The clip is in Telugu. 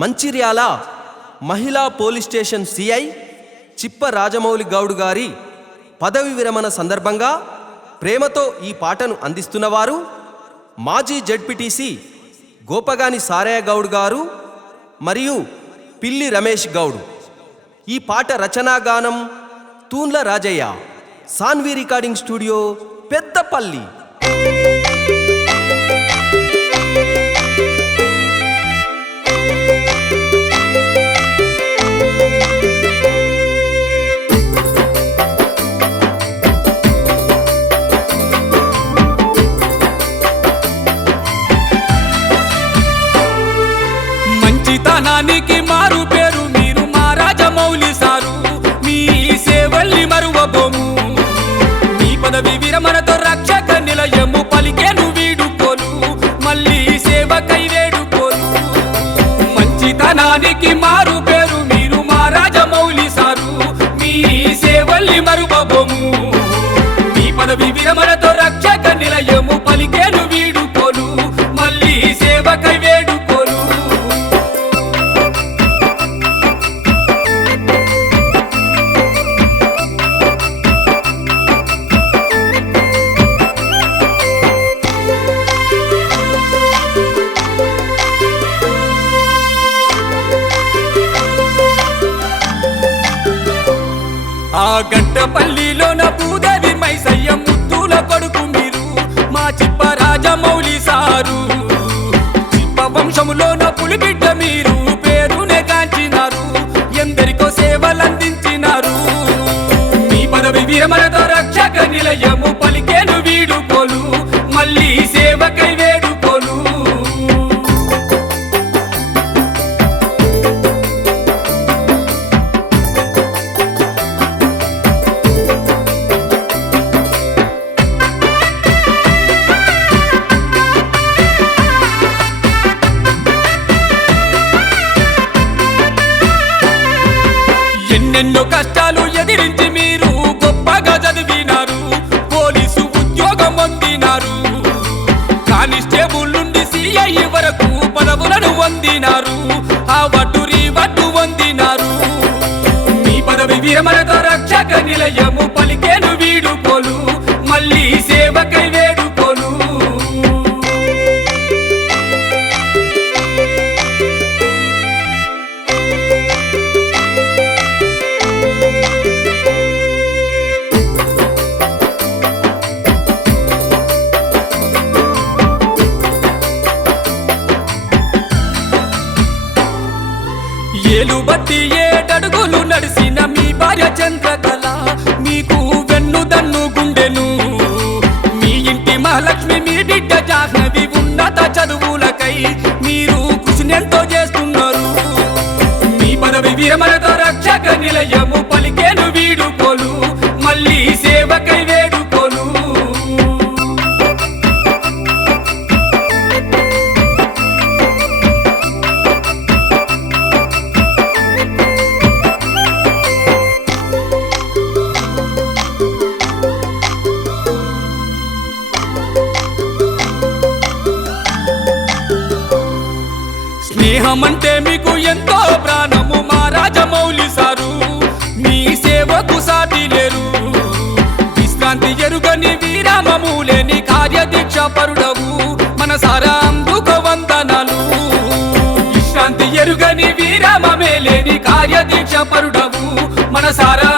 మంచిర్యాల మహిళా పోలీస్ స్టేషన్ సిఐ చిప్ప రాజమౌళి గౌడ్ గారి పదవి విరమణ సందర్భంగా ప్రేమతో ఈ పాటను అందిస్తున్నవారు మాజీ జడ్పీటీసీ గోపగాని సారయ్య గౌడ్ గారు మరియు పిల్లి రమేష్ గౌడ్. ఈ పాట రచనా గానం తూన్ల రాజయ్య, సాన్వి రికార్డింగ్ స్టూడియో, పెద్దపల్లి. మంచితనానికి మారు పేరు మీరు మా రాజమౌళి సారు, మీ సేవల్ని మరువబోము. మీ పదవి విరమణతో రక్షక నిలయము పలికేను వీడుకోలు, మళ్ళీ సేవకై వేడుకోలు. మంచితనానికి మారు పేరు మీరు మా రాజమౌళి సారు, మీ సేవల్ని మరువబోము. మీ పదవి విరమణతో రక్షక నిలయము పలికేను వీడుకోలు, మళ్ళీ సేవకై వేడుకోలు. ఆ గంటపల్లిలోన భూదేవి మైసయ్య ముద్దుల కొడుకు మీరు మా చిప్ప రాజమౌళి సారు. చిప్ప వంశములోన పులిబిడ్డ మీరు పేరునే కాంచినారు, ఎందరికో సేవలందించినారు. మీ పదవి విరమణతో రక్షక నిలయము పలికేను వీడుకోలు, మళ్ళీ సేవకై వేడుకోలు. ఎన్నెన్నో కష్టాలు ఎదిరించి మీరు గొప్పగా చదివినారు, పోలీసు ఉద్యోగం పొందినారు. కానిస్టేబుల్ నుండి సిఐ వరకు పదవులను పొందినారు, ఆ వడ్డూరి వడ్డు పొందినారు. మీ పదవి విరమణతో రక్షక నిలయము పలికేను వీడుకోలు, మళ్ళీ సేవకై వేడుకోలు. ఏలు బట్టి ఏడడుగులు నడిసిన మీ భార్య చంద్రకళ మీకు వెన్నుదన్ను గుండెను. మీ ఇంటి మహాలక్ష్మి మీ బిడ్డ జాహ్నవి ఉన్నత చదువులకై మీరు కృషినెంతో చేస్తున్నారు. మీ పదవి విరమణతో రక్షక నిలయము పలికేను వీడుకోలు, మళ్ళీ సేవకై వేడుకోలు. స్నేహమంటే మీకు ఎంతో ప్రాణము మా రాజమౌళి సారు, మీ సేవకు సాటి లేరు. విశ్రాంతి ఎరుగని విరామము లేని కార్యదీక్ష పరుడవు, మనసారా అందుకు వందనాలు. విశ్రాంతి ఎరుగని విరామమే లేని కార్యదీక్ష పరుడవు, మనసారా